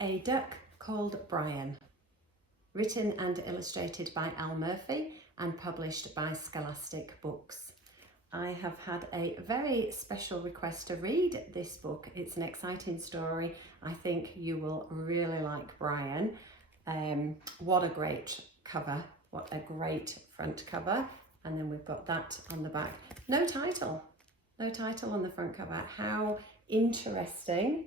A Duck Called Brian, written and illustrated by Al Murphy and published by Scholastic Books. I have had a very special request to read this book. It's an exciting story. I think you will really like Brian. What a great cover, what a great front cover. And then we've got that on the back. No title on the front cover. How interesting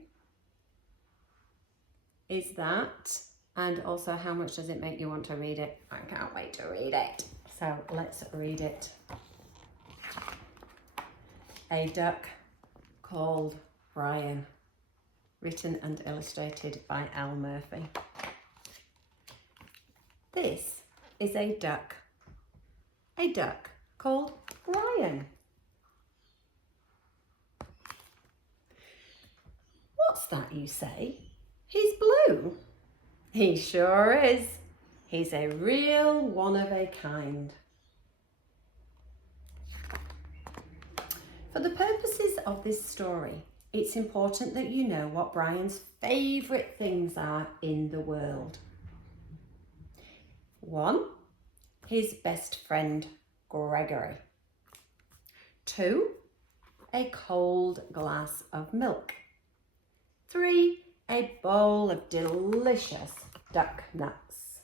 is that? And also, how much does it make you want to read it? I can't wait to read it. So let's read it. A Duck Called Brian, written and illustrated by Al Murphy. This is a duck called Brian. What's that, you say? He's blue. He sure is. He's a real one of a kind. For the purposes of this story, it's important that you know what Brian's favourite things are in the world. 1, his best friend Gregory. 2, a cold glass of milk. 3, a bowl of delicious duck nuts.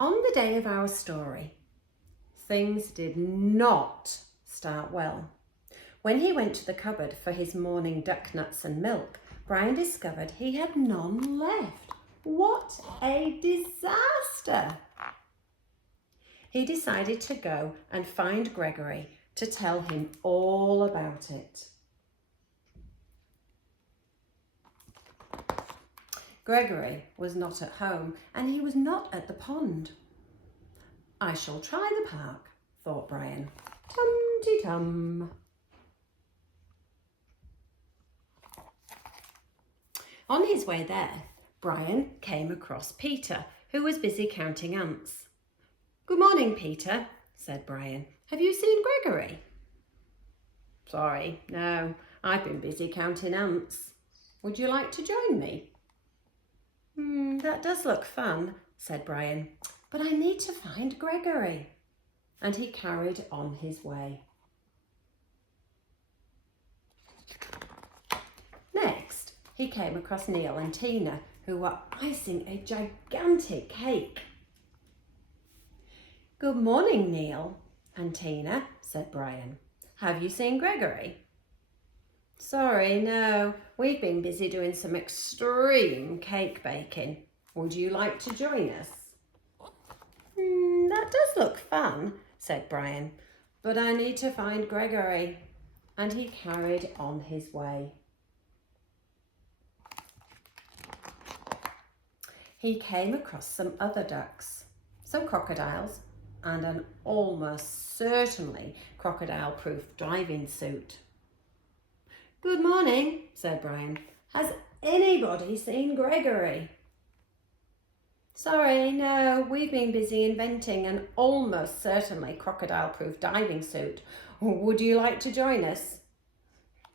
On the day of our story, things did not start well. When he went to the cupboard for his morning duck nuts and milk, Brian discovered he had none left. What a disaster! He decided to go and find Gregory to tell him all about it. Gregory was not at home and he was not at the pond. I shall try the park, thought Brian. Tum-ti-tum. On his way there, Brian came across Peter, who was busy counting ants. Good morning, Peter, said Brian. Have you seen Gregory? Sorry, no, I've been busy counting ants. Would you like to join me? That does look fun, said Brian, but I need to find Gregory. And he carried on his way. Next, he came across Neil and Tina, who were icing a gigantic cake. Good morning, Neil and Tina, said Brian. Have you seen Gregory? Sorry, no, we've been busy doing some extreme cake baking. Would you like to join us? That does look fun, said Brian, but I need to find Gregory. And he carried on his way. He came across some other ducks, some crocodiles, and an almost certainly crocodile-proof diving suit. Good morning, said Brian. Has anybody seen Gregory? Sorry, no, we've been busy inventing an almost certainly crocodile-proof diving suit. Would you like to join us?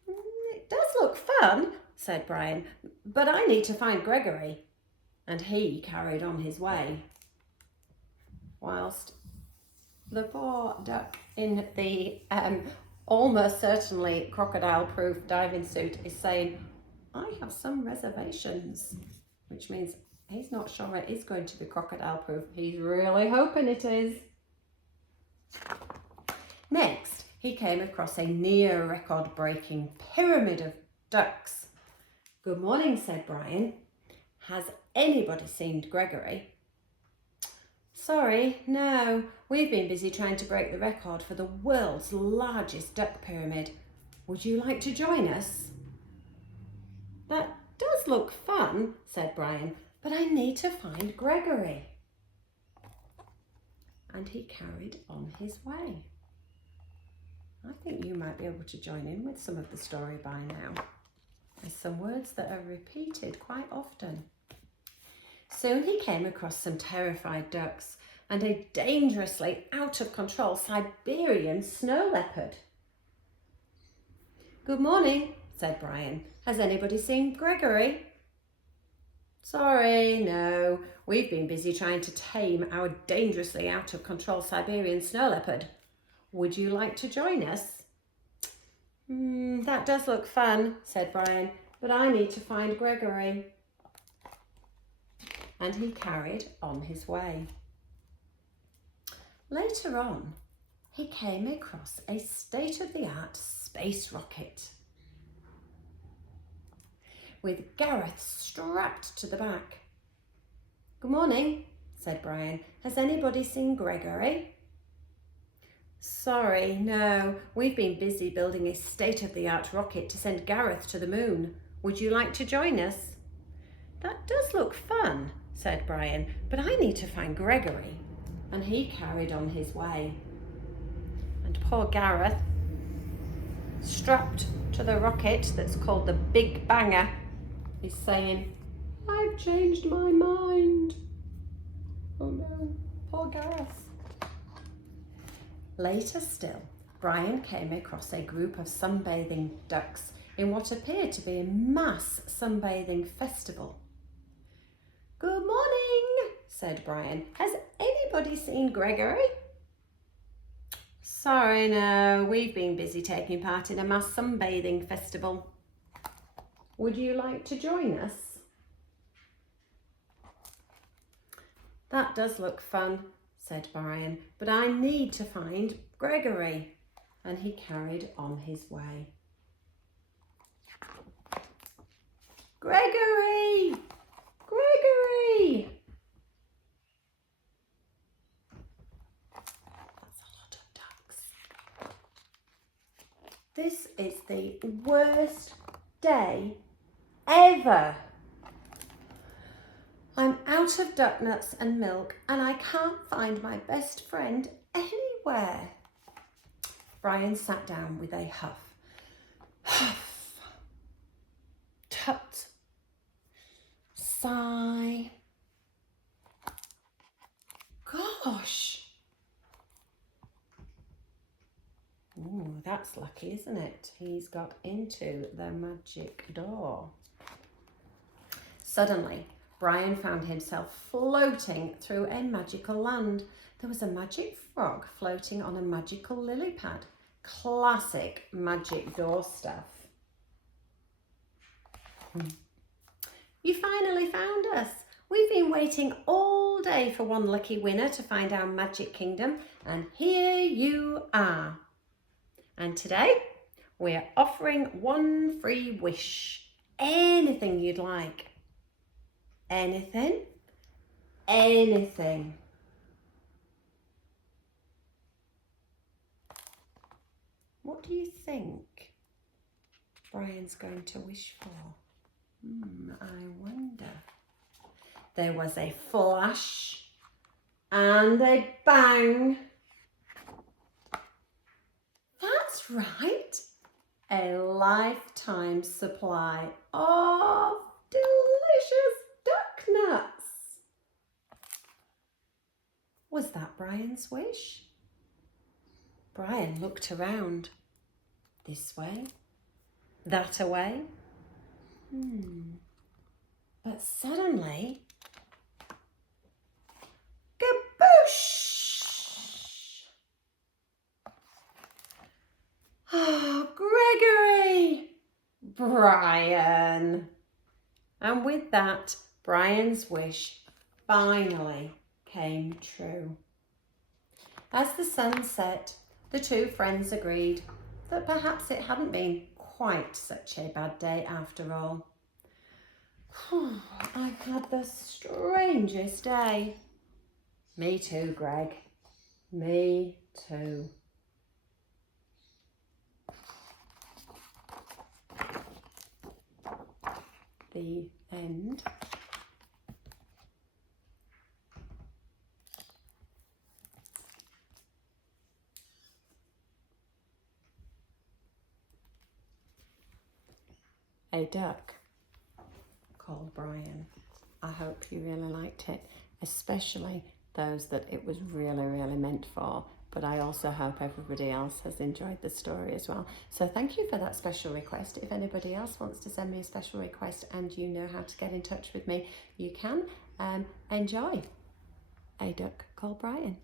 It does look fun, said Brian, but I need to find Gregory. And he carried on his way, whilst the poor duck in the almost certainly crocodile-proof diving suit is saying, I have some reservations, which means he's not sure it is going to be crocodile-proof. He's really hoping it is. Next, he came across a near record-breaking pyramid of ducks. Good morning, said Brian. Has anybody seen Gregory? Sorry, no, we've been busy trying to break the record for the world's largest duck pyramid. Would you like to join us? That does look fun, said Brian, but I need to find Gregory. And he carried on his way. I think you might be able to join in with some of the story by now. There's some words that are repeated quite often. Soon he came across some terrified ducks and a dangerously out of control Siberian snow leopard. Good morning, said Brian. Has anybody seen Gregory? Sorry, no. We've been busy trying to tame our dangerously out of control Siberian snow leopard. Would you like to join us? That does look fun, said Brian, but I need to find Gregory. And he carried on his way. Later on, he came across a state-of-the-art space rocket with Gareth strapped to the back. Good morning, said Brian. Has anybody seen Gregory? Sorry, no. We've been busy building a state-of-the-art rocket to send Gareth to the moon. Would you like to join us? That does look fun, said Brian, but I need to find Gregory. And he carried on his way. And poor Gareth, strapped to the rocket that's called the Big Banger, is saying, I've changed my mind. Oh no, poor Gareth. Later still, Brian came across a group of sunbathing ducks in what appeared to be a mass sunbathing festival. Good morning, said Brian. Has anybody seen Gregory? Sorry, no. We've been busy taking part in a mass sunbathing festival. Would you like to join us? That does look fun, said Brian, but I need to find Gregory. And he carried on his way. Gregory! Gregory! That's a lot of ducks. This is the worst day ever. I'm out of duck nuts and milk and I can't find my best friend anywhere. Brian sat down with a huff. Huff. Tut. Sigh. Gosh. Ooh, that's lucky, isn't it? He's got into the magic door. Suddenly, Brian found himself floating through a magical land. There was a magic frog floating on a magical lily pad. Classic magic door stuff. You finally found us. We've been waiting all day for one lucky winner to find our magic kingdom, and here you are. And today, we're offering one free wish. Anything you'd like. Anything? Anything. What do you think Brian's going to wish for? I wonder. There was a flash and a bang. That's right. A lifetime supply of delicious duck nuts. Was that Brian's wish? Brian looked around. This way, that away. But suddenly, kaboosh! Oh, Gregory! Brian! And with that, Brian's wish finally came true. As the sun set, the two friends agreed that perhaps it hadn't been quite such a bad day after all. I've had the strangest day. Me too, Greg. Me too. The end. A duck called Brian. I hope you really liked it, especially those that it was really, really meant for. but I also hope everybody else has enjoyed the story as well. So thank you for that special request. If anybody else wants to send me a special request and you know how to get in touch with me, you can. Enjoy A Duck Called Brian.